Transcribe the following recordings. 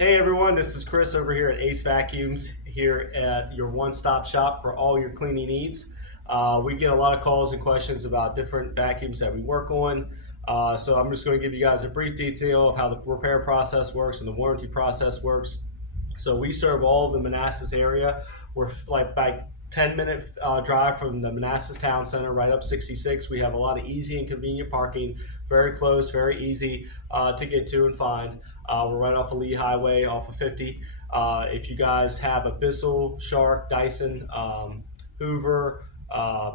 Hey everyone, this is Chris over here at Acevacuums, here at your one-stop shop for all your cleaning needs. We get a lot of calls and questions about different vacuums that we work on. So I'm just going to give you guys a brief detail of how the repair process works and the warranty process works. So we serve all of the Manassas area. We're like by 10-minute drive from the Manassas Town Center, right up 66. We have a lot of easy and convenient parking, very close, very easy to get to and find. We're right off of Lee Highway, off of 50. If you guys have a Bissell, Shark, Dyson, Hoover,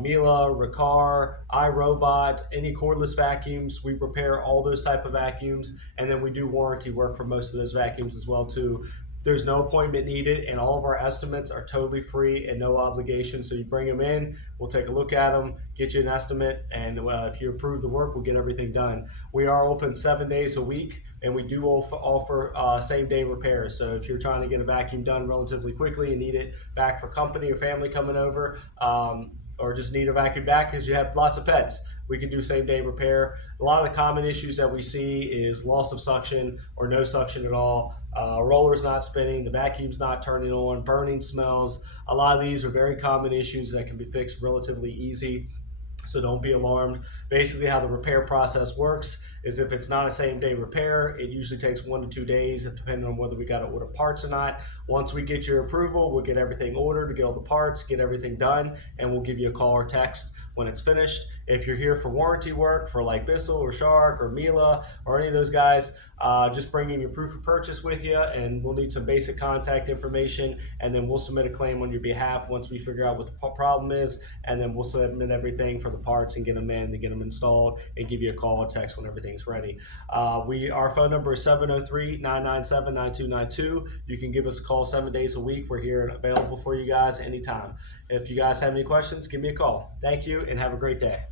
Miele, Riccar, iRobot, any cordless vacuums, we repair all those type of vacuums, and then we do warranty work for most of those vacuums as well too. There's no appointment needed, and all of our estimates are totally free and no obligation. So you bring them in, we'll take a look at them, get you an estimate, and if you approve the work, we'll get everything done. We are open 7 days a week, and we do offer same-day repairs. So if you're trying to get a vacuum done relatively quickly and need it back for company or family coming over, or just need a vacuum back because you have lots of pets, we can do same day repair. A lot of the common issues that we see is loss of suction or no suction at all, rollers not spinning, the vacuum's not turning on, burning smells. A lot of these are very common issues that can be fixed relatively easy. So don't be alarmed. Basically, how the repair process works is if it's not a same day repair, it usually takes 1 to 2 days, depending on whether we got to order parts or not. Once we get your approval, we'll get everything ordered, to get all the parts, get everything done, and we'll give you a call or text when it's finished. If you're here for warranty work for like Bissell or Shark or Miele or any of those guys, just bring in your proof of purchase with you, and we'll need some basic contact information, and then we'll submit a claim on your behalf once we figure out what the problem is, and then we'll submit everything for the parts and get them in, to get them installed, and give you a call or text when everything's ready. Our phone number is 703-997-9292. You can give us a call 7 days a week. We're here and available for you guys anytime. If you guys have any questions, give me a call. Thank you and have a great day.